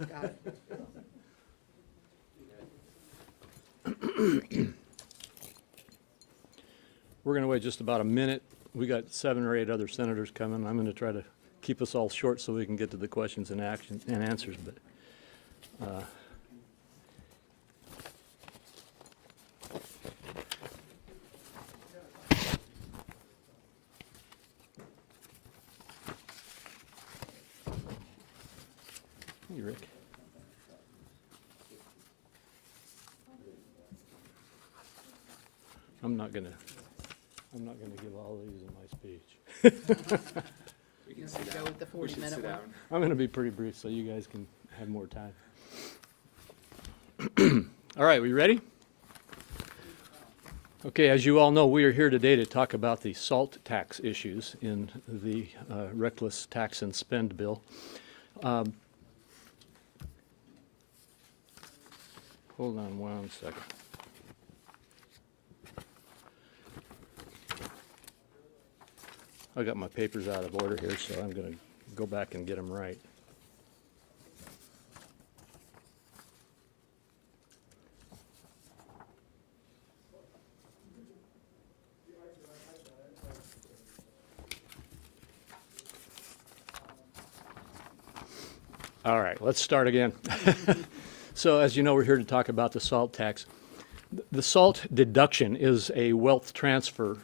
Got it. We're going to wait just about a minute. We got 7 or 8 other senators coming. I'm going to try to keep us all short so we can get to the questions and answers. But hey, Rick. I'm not gonna give all these in my speech. We can Let's sit go down. with the We should 40-minute sit one. down. I'm gonna be pretty brief so you guys can have more time. All right, we ready? Okay, as you all know, we are here today to talk about the SALT tax issues in the reckless tax and spend bill. Hold on one second. I got my papers out of order here, so I'm going to go back and get them right. All right, let's start again. So as you know, we're here to talk about the SALT tax. The SALT deduction is a wealth transfer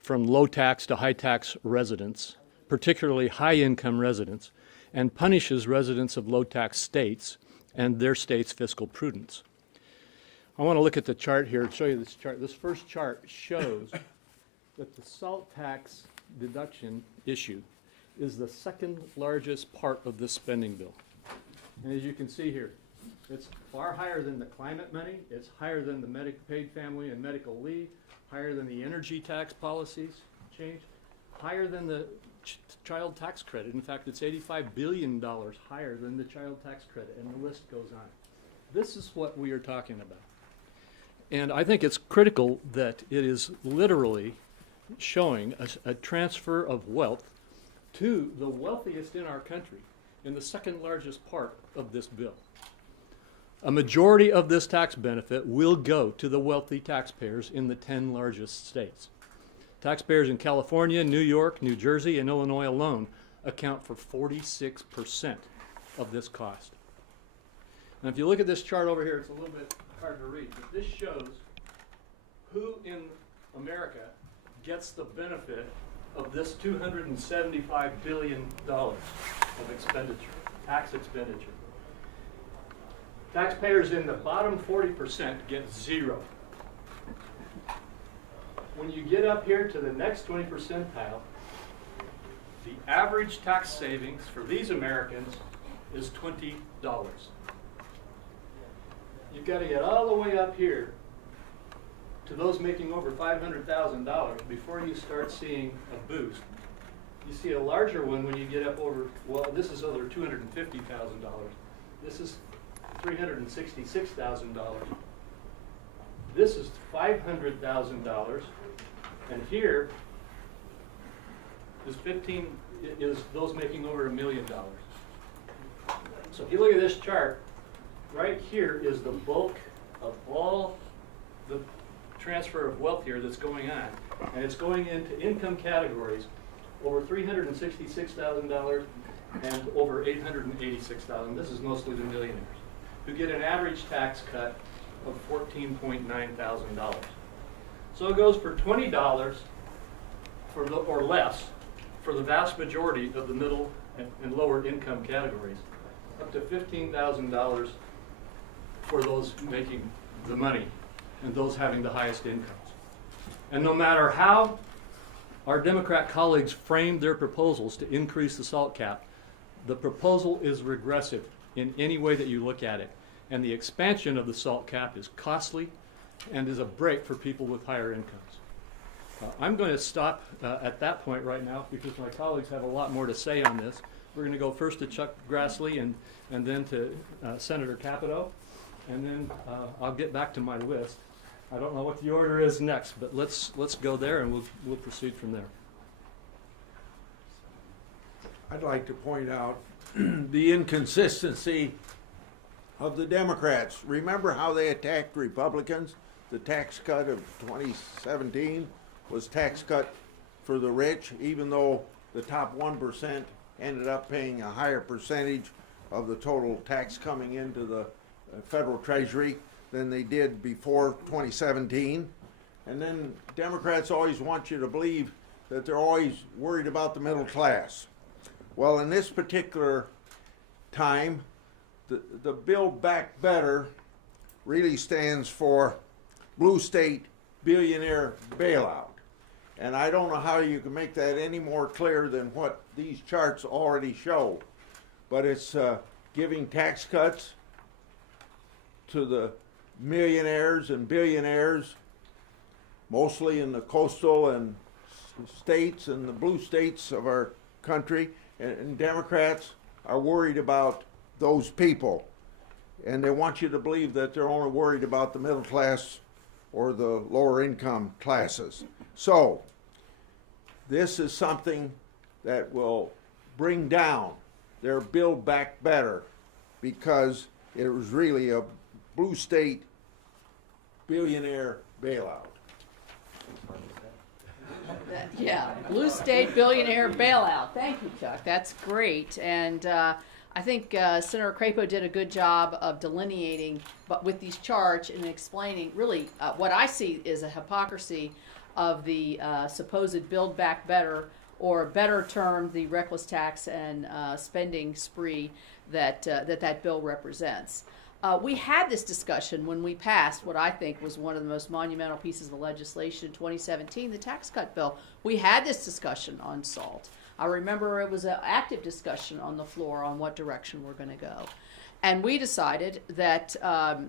from low tax to high tax residents, particularly high income residents, and punishes residents of low tax states and their state's fiscal prudence. I want to look at the chart here and show you this chart. This first chart shows that the SALT tax deduction issue is the second largest part of this spending bill. And as you can see here, it's far higher than the climate money, it's higher than the Medicaid family and medical leave, higher than the energy tax policies change, higher than the child tax credit. In fact, it's $85 billion higher than the child tax credit, and the list goes on. This is what we are talking about. And I think it's critical that it is literally showing a transfer of wealth to the wealthiest in our country in the second largest part of this bill. A majority of this tax benefit will go to the wealthy taxpayers in the 10 largest states. Taxpayers in California, New York, New Jersey, and Illinois alone account for 46% of this cost. Now, if you look at this chart over here, it's a little bit hard to read, but this shows who in America gets the benefit of this $275 billion of expenditure, tax expenditure. Taxpayers in the bottom 40% get zero. When you get up here to the next 20 percentile, the average tax savings for these Americans is $20. You've got to get all the way up here to those making over $500,000 before you start seeing a boost. You see a larger one when you get up over, well, this is over $250,000. This is $366,000. This is $500,000, and here is those making over $1 million. So if you look at this chart, right here is the bulk of all the transfer of wealth here that's going on, and it's going into income categories over $366,000 and over $886,000. This is mostly the millionaires, who get an average tax cut of $14.9 thousand. So it goes for $20 for the, or less for the vast majority of the middle and lower income categories, up to $15,000 for those making the money and those having the highest incomes. And no matter how our Democrat colleagues framed their proposals to increase the SALT cap, the proposal is regressive in any way that you look at it. And the expansion of the SALT cap is costly and is a break for people with higher incomes. I'm going to stop at that point right now because my colleagues have a lot more to say on this. We're going to go first to Chuck Grassley and then to Senator Capito, and then I'll get back to my list. I don't know what the order is next, but let's go there and we'll proceed from there. I'd like to point out the inconsistency of the Democrats. Remember how they attacked Republicans? The tax cut of 2017 was tax cut for the rich, even though the top 1% ended up paying a higher percentage of the total tax coming into the federal treasury than they did before 2017. And then Democrats always want you to believe that they're always worried about the middle class. Well, in this particular time, the Build Back Better really stands for Blue State Billionaire Bailout. And I don't know how you can make that any more clear than what these charts already show. But it's giving tax cuts to the millionaires and billionaires, mostly in the coastal and states and the blue states of our country. And Democrats are worried about those people. And they want you to believe that they're only worried about the middle class or the lower income classes. So, this is something that will bring down their Build Back Better, because it was really a blue state billionaire bailout. Yeah, blue state billionaire bailout. Thank you, Chuck. That's great. And I think Senator Crapo did a good job of delineating, but with these charts and explaining really what I see is a hypocrisy of the supposed Build Back Better, or better termed, the reckless tax and spending spree that bill represents. We had this discussion when we passed what I think was one of the most monumental pieces of legislation in 2017, the tax cut bill. We had this discussion on SALT. I remember it was an active discussion on the floor on what direction we're going to go. And we decided that, that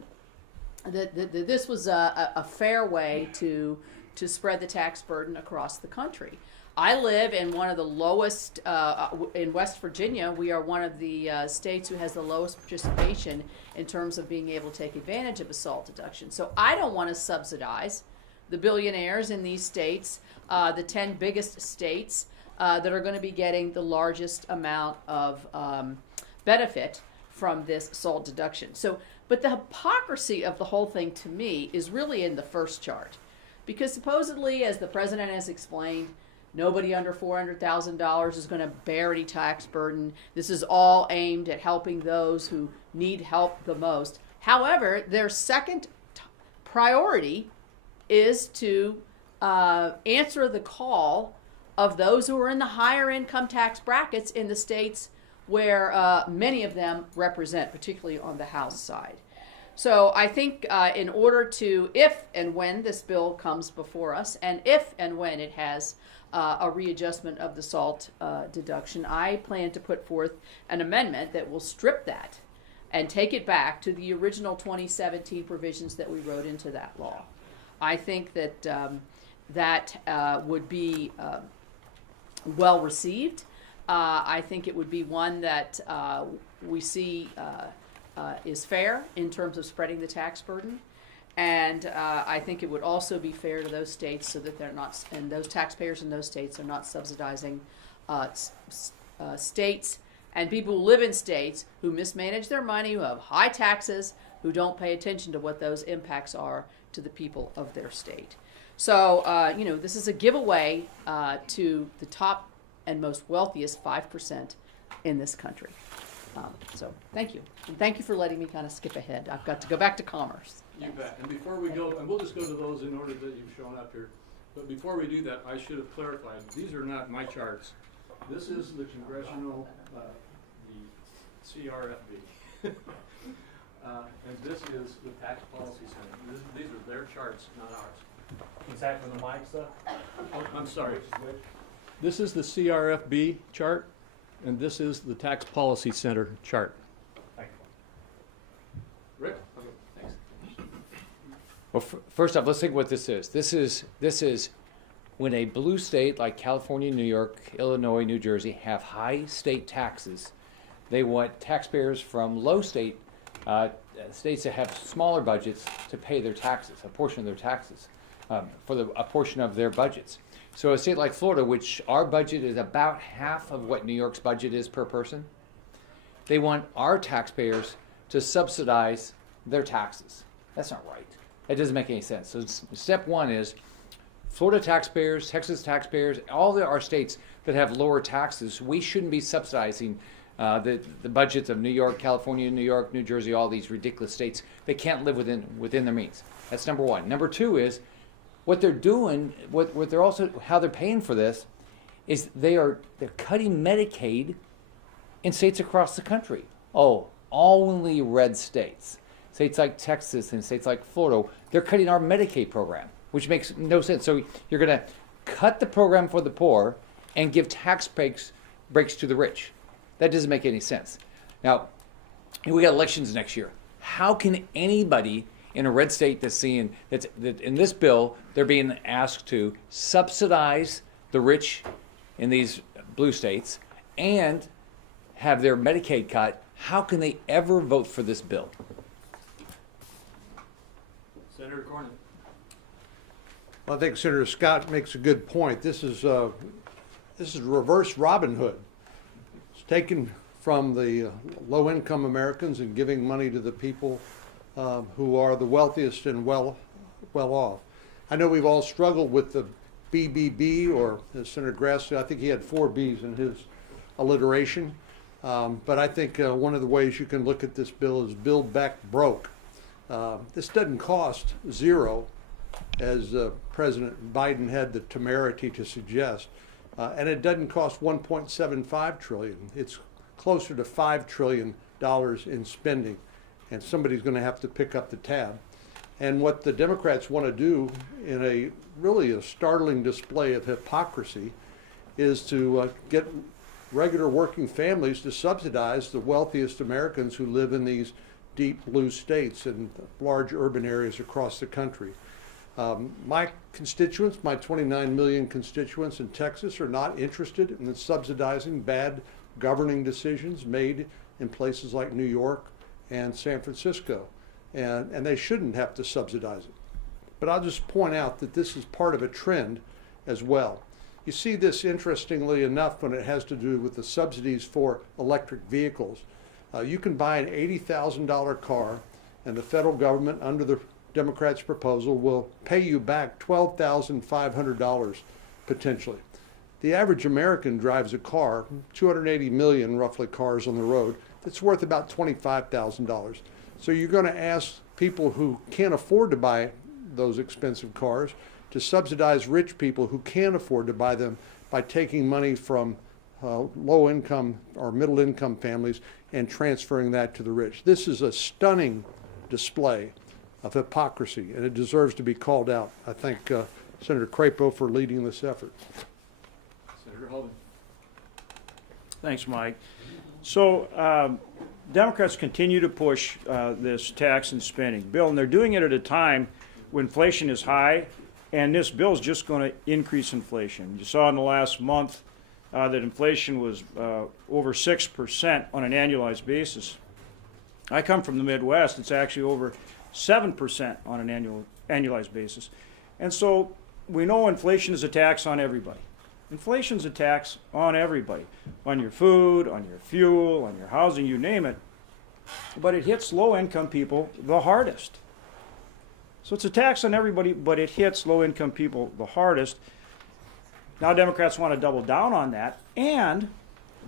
this was a fair way to spread the tax burden across the country. I live in one of the lowest, in West Virginia. We are one of the states who has the lowest participation in terms of being able to take advantage of a SALT deduction. So I don't want to subsidize the billionaires in these states, the 10 biggest states that are going to be getting the largest amount of benefit from this SALT deduction. So, but the hypocrisy of the whole thing to me is really in the first chart. Because supposedly, as the president has explained, nobody under $400,000 is going to bear any tax burden. This is all aimed at helping those who need help the most. However, their second priority is to answer the call of those who are in the higher income tax brackets in the states where many of them represent, particularly on the House side. So I think in order to, if and when this bill comes before us, and if and when it has a readjustment of the SALT deduction, I plan to put forth an amendment that will strip that and take it back to the original 2017 provisions that we wrote into that law. I think that that would be well received. I think it would be one that we see is fair in terms of spreading the tax burden. And I think it would also be fair to those states so that they're not, and those taxpayers in those states are not subsidizing states and people who live in states who mismanage their money, who have high taxes, who don't pay attention to what those impacts are to the people of their state. So, you know, this is a giveaway to the top and most wealthiest 5% in this country. So thank you. And thank you for letting me kind of skip ahead. I've got to go back to commerce. You bet. And before we go, and we'll just go to those in order that you've shown up here. But before we do that, I should have clarified, these are not my charts. This is the congressional, the CRFB. And this is the Tax Policy Center. These are their charts, not ours. Is that for the mic stuff? Oh, I'm sorry. This is the CRFB chart, and this is the Tax Policy Center chart. Thank you. Rick? Okay, thanks. Well, first off, let's think what this is. This is when a blue state like California, New York, Illinois, New Jersey have high state taxes. They want taxpayers from low state states that have smaller budgets to pay their taxes, a portion of their taxes, for a portion of their budgets. So a state like Florida, which our budget is about half of what New York's budget is per person, They want our taxpayers to subsidize their taxes. That's not right. That doesn't make any sense. So step one is Florida taxpayers, Texas taxpayers, our states that have lower taxes, we shouldn't be subsidizing the budgets of New York, California, New York, New Jersey, all these ridiculous states. They can't live within their means. That's number one. Number two is what they're doing, what they're also, how they're paying for this is they're cutting Medicaid in states across the country. Oh, only red states. States like Texas and states like Florida, they're cutting our Medicaid program, which makes no sense. So you're going to cut the program for the poor and give tax breaks to the rich. That doesn't make any sense. Now, we got elections next year. How can anybody in a red state that's seeing that in this bill they're being asked to subsidize the rich in these blue states and have their Medicaid cut? How can they ever vote for this bill? Senator Cornyn. I think Senator Scott makes a good point. This is reverse Robin Hood. It's taken from the low-income Americans and giving money to the people who are the wealthiest and well off. I know we've all struggled with the BBB, or as Senator Grass said, I think he had 4 B's in his alliteration. But I think one of the ways you can look at this bill is build back broke. This doesn't cost zero, as President Biden had the temerity to suggest, and it doesn't cost $1.75 trillion. It's closer to $5 trillion in spending, and somebody's going to have to pick up the tab. And what the Democrats want to do, in a really a startling display of hypocrisy, is to get regular working families to subsidize the wealthiest Americans who live in these deep blue states and large urban areas across the country. My constituents, my 29 million constituents in Texas, are not interested in subsidizing bad governing decisions made in places like New York and San Francisco, and they shouldn't have to subsidize it. But I'll just point out that this is part of a trend as well. You see this, interestingly enough, when it has to do with the subsidies for electric vehicles. You can buy an $80,000 car, and the federal government, under the Democrats' proposal, will pay you back $12,500 potentially. The average American drives a car, 280 million roughly cars on the road, that's worth about $25,000. So you're going to ask people who can't afford to buy those expensive cars to subsidize rich people who can afford to buy them by taking money from low income or middle income families and transferring that to the rich. This is a stunning display of hypocrisy, and it deserves to be called out. I thank Senator Crapo for leading this effort. Senator Hoven. Thanks, Mike. So Democrats continue to push this tax and spending bill, and they're doing it at a time when inflation is high, and this bill is just going to increase inflation. You saw in the last month that inflation was over 6% on an annualized basis. I come from the Midwest. It's actually over 7% on an annualized basis. And so we know inflation is a tax on everybody. Inflation's a tax on everybody, on your food, on your fuel, on your housing, you name it. But it hits low-income people the hardest. So it's a tax on everybody, but it hits low-income people the hardest. Now Democrats want to double down on that, and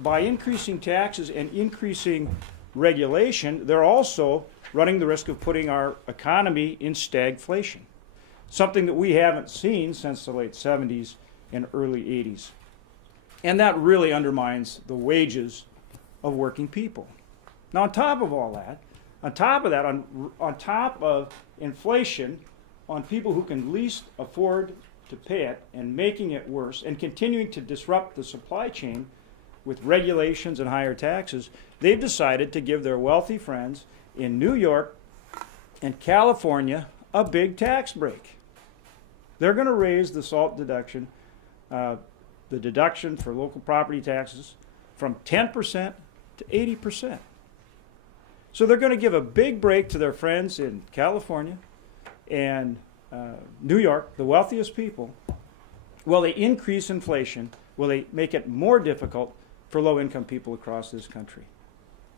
by increasing taxes and increasing regulation, they're also running the risk of putting our economy in stagflation, something that we haven't seen since the late 70s and early 80s. And that really undermines the wages of working people. Now, on top of all that, on top of inflation on people who can least afford to pay it and making it worse and continuing to disrupt the supply chain with regulations and higher taxes, they've decided to give their wealthy friends in New York and California a big tax break. They're going to raise the SALT deduction, the deduction for local property taxes, from 10% to 80%. So they're going to give a big break to their friends in California and New York, the wealthiest people. Will they increase inflation? Will they make it more difficult for low-income people across this country?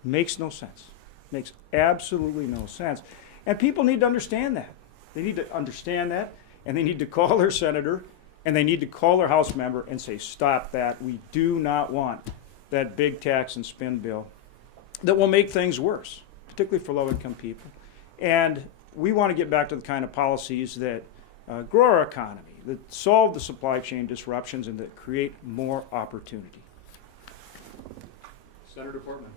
Makes no sense. Makes absolutely no sense. And people need to understand that. They need to understand that, and they need to call their senator, and they need to call their House member and say, stop that. We do not want that big tax and spend bill that will make things worse, particularly for low-income people. And we want to get back to the kind of policies that grow our economy, that solve the supply chain disruptions, and that create more opportunity. Senator Portman.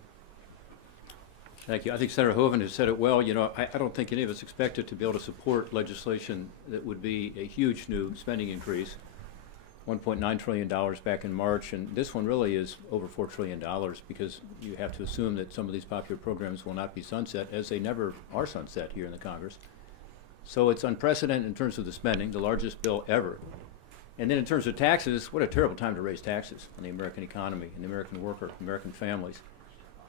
Thank you. I think Senator Hoeven has said it well. You know, I don't think any of us expected to be able to support legislation that would be a huge new spending increase, $1.9 trillion back in March, and this one really is over $4 trillion because you have to assume that some of these popular programs will not be sunset, as they never are sunset here in the Congress. So it's unprecedented in terms of the spending, the largest bill ever. And then in terms of taxes, what a terrible time to raise taxes on the American economy and the American worker, American families.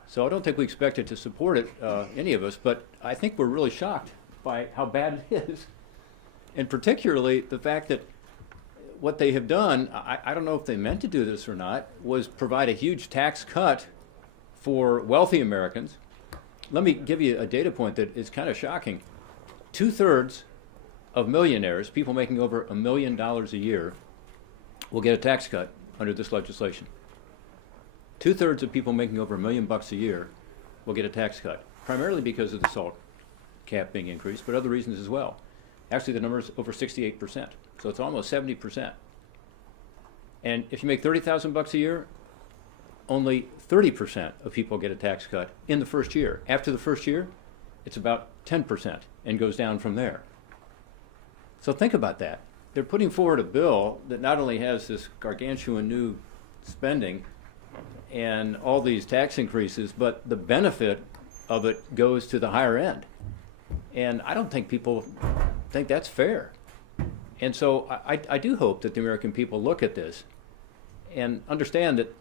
So I don't think we expected to support it, any of us, but I think we're really shocked by how bad it is. And particularly the fact that what they have done, I don't know if they meant to do this or not, was provide a huge tax cut for wealthy Americans. Let me give you a data point that is kind of shocking. 2/3 of millionaires, people making over $1 million a year, will get a tax cut under this legislation. 2/3 of people making over $1 million a year will get a tax cut, primarily because of the SALT cap being increased, but other reasons as well. Actually, the number is over 68%, so it's almost 70%. And if you make $30,000 a year, only 30% of people get a tax cut in the first year. After the first year, it's about 10% and goes down from there. So think about that. They're putting forward a bill that not only has this gargantuan new spending and all these tax increases, but the benefit of it goes to the higher end. And I don't think people think that's fair. And so I do hope that the American people look at this and understand that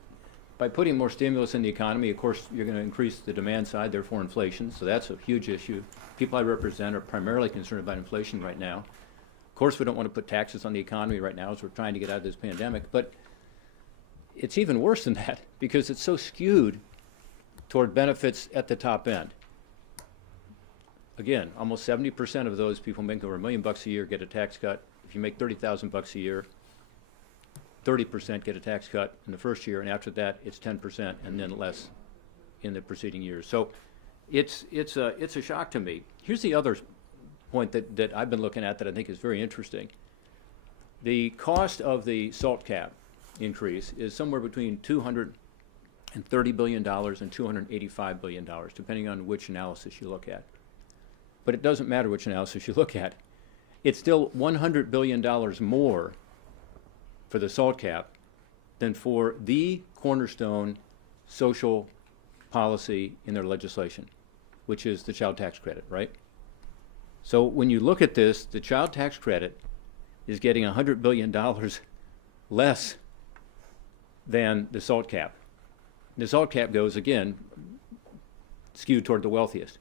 by putting more stimulus in the economy, of course, you're going to increase the demand side, therefore inflation. So that's a huge issue. People I represent are primarily concerned about inflation right now. Of course, we don't want to put taxes on the economy right now as we're trying to get out of this pandemic. But it's even worse than that because it's so skewed toward benefits at the top end. Again, almost 70% of those people making over $1 million a year get a tax cut. If you make $30,000 a year, 30% get a tax cut in the first year, and after that, it's 10% and then less in the preceding years. So it's a shock to me. Here's the other point that I've been looking at that I think is very interesting. The cost of the SALT cap increase is somewhere between $230 billion and $285 billion, depending on which analysis you look at. But it doesn't matter which analysis you look at. It's still $100 billion more for the SALT cap than for the cornerstone social policy in their legislation, which is the child tax credit, right? So when you look at this, the child tax credit is getting $100 billion less than the SALT cap. The SALT cap goes, again, skewed toward the wealthiest.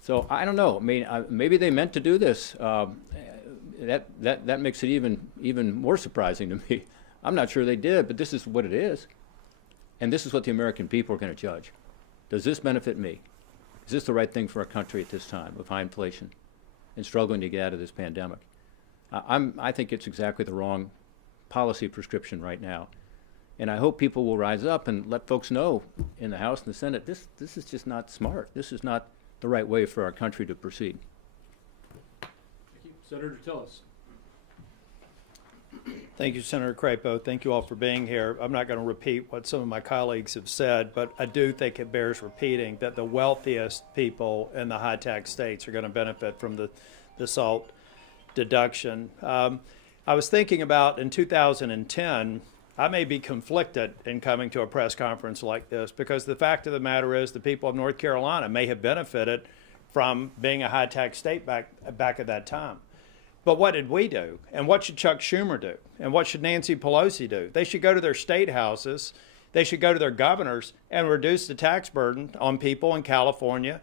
So I don't know. I mean, maybe they meant to do this. That makes it even more surprising to me. I'm not sure they did, but this is what it is. And this is what the American people are going to judge. Does this benefit me? Is this the right thing for our country at this time of high inflation and struggling to get out of this pandemic? I think it's exactly the wrong policy prescription right now. And I hope people will rise up and let folks know in the House and the Senate, this is just not smart. This is not the right way for our country to proceed. Thank you. Senator Tillis. Thank you, Senator Crapo. Thank you all for being here. I'm not going to repeat what some of my colleagues have said, but I do think it bears repeating that the wealthiest people in the high-tax states are going to benefit from the SALT deduction. I was thinking about in 2010, I may be conflicted in coming to a press conference like this because the fact of the matter is the people of North Carolina may have benefited from being a high-tax state back at that time. But what did we do? And what should Chuck Schumer do? And what should Nancy Pelosi do? They should go to their state houses, they should go to their governors and reduce the tax burden on people in California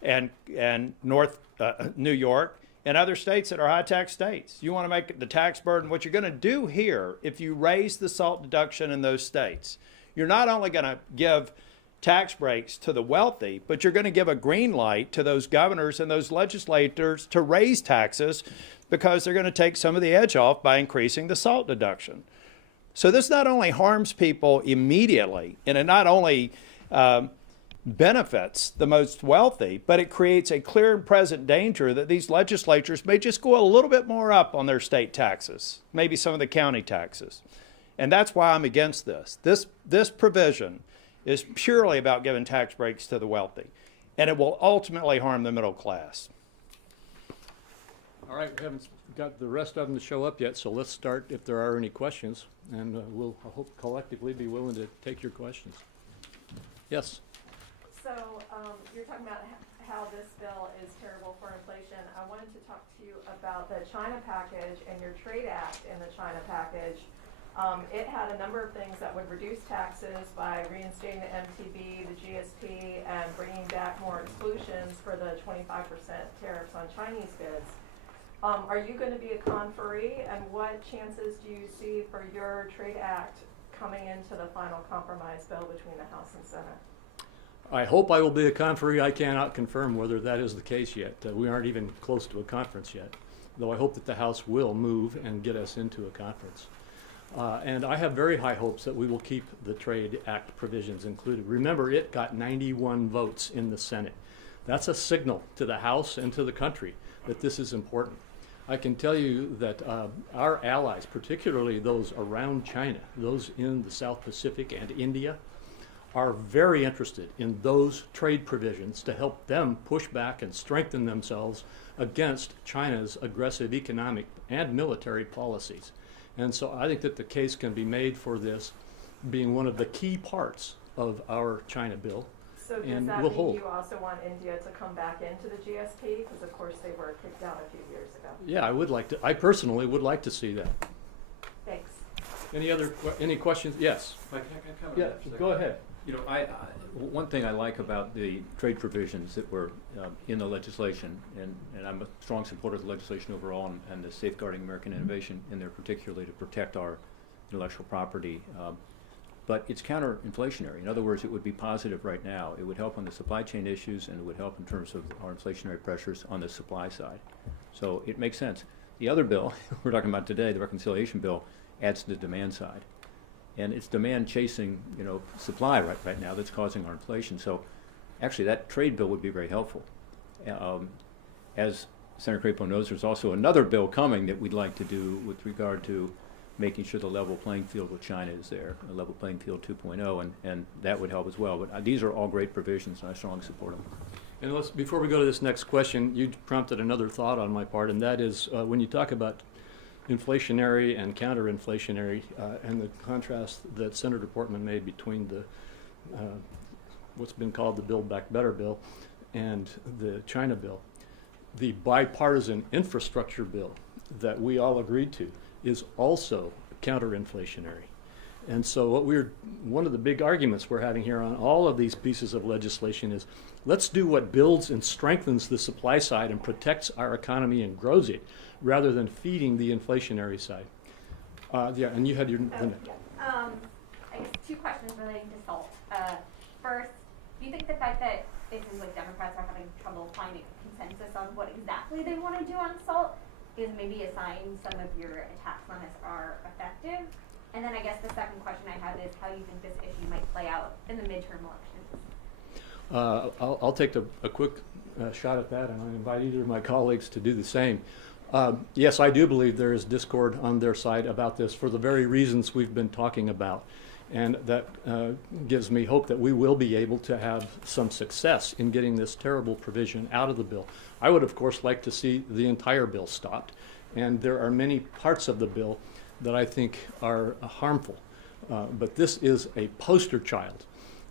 and New York and other states that are high-tax states. You want to make the tax burden, what you're going to do here, if you raise the SALT deduction in those states, you're not only going to give tax breaks to the wealthy, but you're going to give a green light to those governors and those legislators to raise taxes because they're going to take some of the edge off by increasing the SALT deduction. So this not only harms people immediately, and it not only benefits the most wealthy, but it creates a clear and present danger that these legislatures may just go a little bit more up on their state taxes, maybe some of the county taxes. And that's why I'm against this. This provision is purely about giving tax breaks to the wealthy, and it will ultimately harm the middle class. All right, we haven't got the rest of them to show up yet, so let's start if there are any questions, and we'll, I hope, collectively be willing to take your questions. Yes? So you're talking about how this bill is terrible for inflation. I wanted to talk to you about the China package and your Trade Act in the China package. It had a number of things that would reduce taxes by reinstating the MTB, the GSP, and bringing back more exclusions for the 25% tariffs on Chinese goods. Are you going to be a conferee, and what chances do you see for your Trade Act coming into the final compromise bill between the House and Senate? I hope I will be a conferee. I cannot confirm whether that is the case yet. We aren't even close to a conference yet, though I hope that the House will move and get us into a conference. And I have very high hopes that we will keep the Trade Act provisions included. Remember, it got 91 votes in the Senate. That's a signal to the House and to the country that this is important. I can tell you that our allies, particularly those around China, those in the South Pacific and India, are very interested in those trade provisions to help them push back and strengthen themselves against China's aggressive economic and military policies. And so I think that the case can be made for this being one of the key parts of our China bill. So does that mean you also want India to come back into the GSP? Because of course they were kicked out a few years ago. Yeah, I would like to. I personally would like to see that. Thanks. Any questions? Yes. Mike, can I comment Yeah, on that for a second? go ahead. You know, one thing I like about the trade provisions that were in the legislation, and I'm a strong supporter of the legislation overall and the safeguarding American innovation in there, particularly to protect our intellectual property. But it's counter-inflationary. In other words, it would be positive right now. It would help on the supply chain issues, and it would help in terms of our inflationary pressures on the supply side. So it makes sense. The other bill we're talking about today, the reconciliation bill, adds to the demand side. And it's demand chasing, you know, supply right now that's causing our inflation. So actually that trade bill would be very helpful. As Senator Crapo knows, there's also another bill coming that we'd like to do with regard to making sure the level playing field with China is there, a level playing field 2.0, and that would help as well. But these are all great provisions, and I strongly support them. And before we go to this next question, you prompted another thought on my part, and that is when you talk about inflationary and counter-inflationary, and the contrast that Senator Portman made between the what's been called the Build Back Better bill and the China bill. The bipartisan infrastructure bill that we all agreed to is also counter-inflationary. And so one of the big arguments we're having here on all of these pieces of legislation is let's do what builds and strengthens the supply side and protects our economy and grows it, rather than feeding the inflationary side. Yeah, and you had your limit. I guess two questions relating to SALT. First, do you think the fact that it seems like Democrats are having trouble finding consensus on what exactly they want to do on SALT is maybe a sign some of your attacks on us are effective? And then I guess the second question I have is how you think this issue might play out in the midterm elections. I'll take a quick shot at that, and I invite either of my colleagues to do the same. Yes, I do believe there is discord on their side about this for the very reasons we've been talking about. And that gives me hope that we will be able to have some success in getting this terrible provision out of the bill. I would, of course, like to see the entire bill stopped. And there are many parts of the bill that I think are harmful. But this is a poster child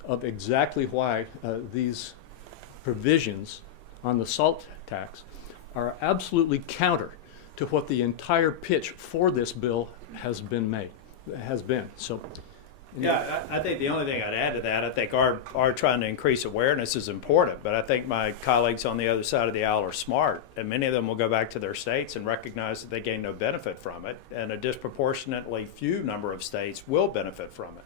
of exactly why these provisions on the SALT tax are absolutely counter to what the entire pitch for this bill has been. So, Yeah, I think the only thing I'd add to that, I think our trying to increase awareness is important, but I think my colleagues on the other side of the aisle are smart, and many of them will go back to their states and recognize that they gain no benefit from it, and a disproportionately few number of states will benefit from it.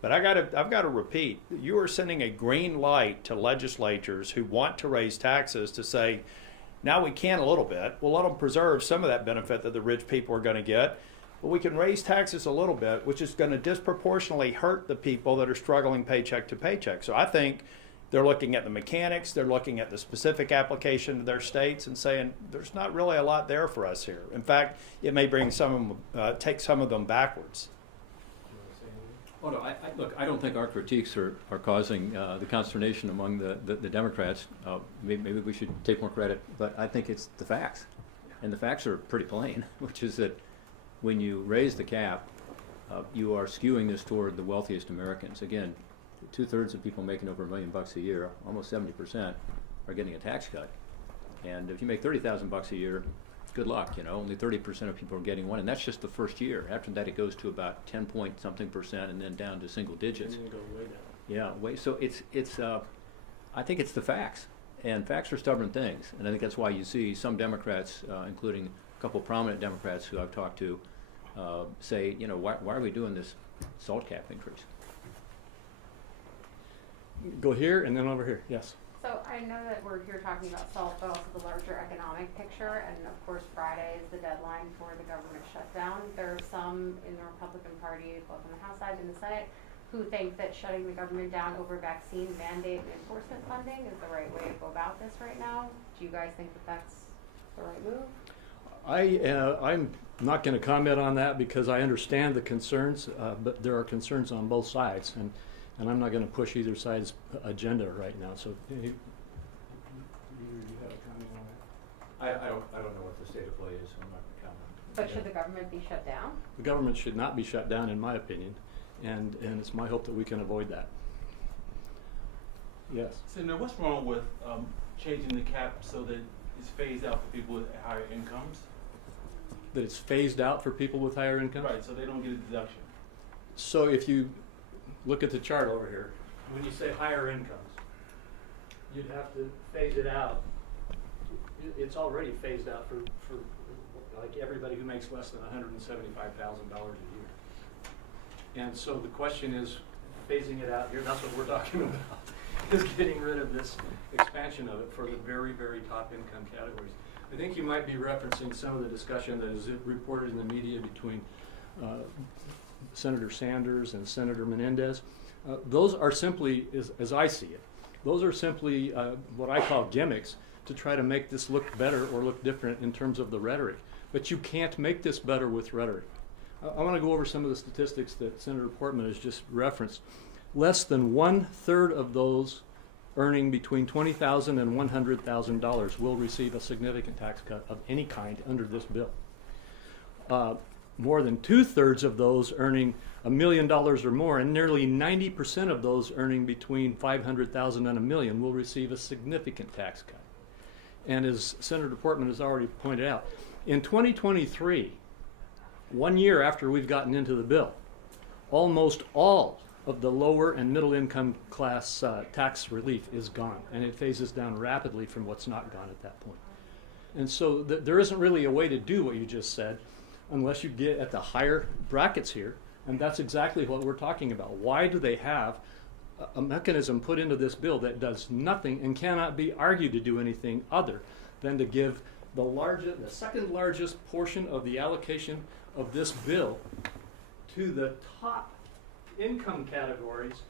But I've got to repeat, you are sending a green light to legislatures who want to raise taxes to say, now we can a little bit. We'll let them preserve some of that benefit that the rich people are going to get. But we can raise taxes a little bit, which is going to disproportionately hurt the people that are struggling paycheck to paycheck. So I think they're looking at the mechanics, they're looking at the specific application to their states and saying, there's not really a lot there for us here. In fact, it may bring some of them, take some of them backwards. Well, no, look, I don't think our critiques are causing the consternation among the Democrats. Maybe we should take more credit, but I think it's the facts. And the facts are pretty plain, which is that when you raise the cap, you are skewing this toward the wealthiest Americans. Again, 2/3 of people making over $1 million a year, almost 70%, are getting a tax cut. And if you make $30,000 a year, good luck, you know, only 30% of people are getting one, and that's just the first year. After that, it goes to about 10-point-something% and then down to single digits. And then go way down. Yeah, so I think it's the facts, and facts are stubborn things, and I think that's why you see some Democrats, including a couple prominent Democrats who I've talked to, say, you know, why are we doing this salt cap increase? Go here and then over here, yes. So I know that we're here talking about SALT, but also the larger economic picture, and of course Friday is the deadline for the government shutdown. There are some in the Republican Party, both on the House side and the Senate, who think that shutting the government down over vaccine mandate and enforcement funding is the right way to go about this right now. Do you guys think that that's the right move? I'm not going to comment on that because I understand the concerns, but there are concerns on both sides, and I'm not going to push either side's agenda right now. So, do you have a comment on that? I don't know what the state of play is, so I'm not going to comment. But should the government be shut down? The government should not be shut down, in my opinion, and it's my hope that we can avoid that. Yes. Senator, what's wrong with changing the cap so that it's phased out for people with higher incomes? That it's phased out for people with higher incomes? Right, so they don't get a deduction. So if you look at the chart over here, when you say higher incomes, you'd have to phase it out. It's already phased out for like everybody who makes less than $175,000 a year. And so the question is, phasing it out here, that's what we're talking about, is getting rid of this expansion of it for the very, very top income categories. I think you might be referencing some of the discussion that is reported in the media between Senator Sanders and Senator Menendez. Those are simply, as I see it, those are simply what I call gimmicks to try to make this look better or look different in terms of the rhetoric. But you can't make this better with rhetoric. I want to go over some of the statistics that Senator Portman has just referenced. Less than 1/3 of those earning between $20,000 and $100,000 will receive a significant tax cut of any kind under this bill. More than 2/3 of those earning $1 million or more, and nearly 90% of those earning between $500,000 and $1 million will receive a significant tax cut. And as Senator Portman has already pointed out, in 2023, 1 year after we've gotten into the bill, almost all of the lower and middle income class tax relief is gone, and it phases down rapidly from what's not gone at that point. And so there isn't really a way to do what you just said unless you get at the higher brackets here, and that's exactly what we're talking about. Why do they have a mechanism put into this bill that does nothing and cannot be argued to do anything other than to give the second largest portion of the allocation of this bill to the top income categories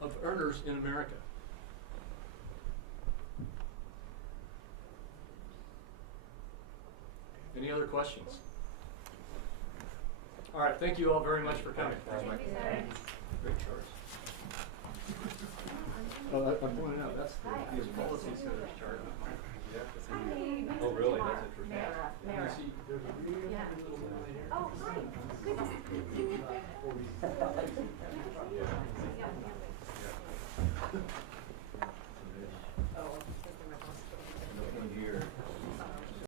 of earners in America? Any other questions? All right, thank you all very much for coming. Great charts. I pointed out, that's the policy center's chart. Oh, really? That's interesting. You see, there's a really little line here. Oh, hi. Good to see you.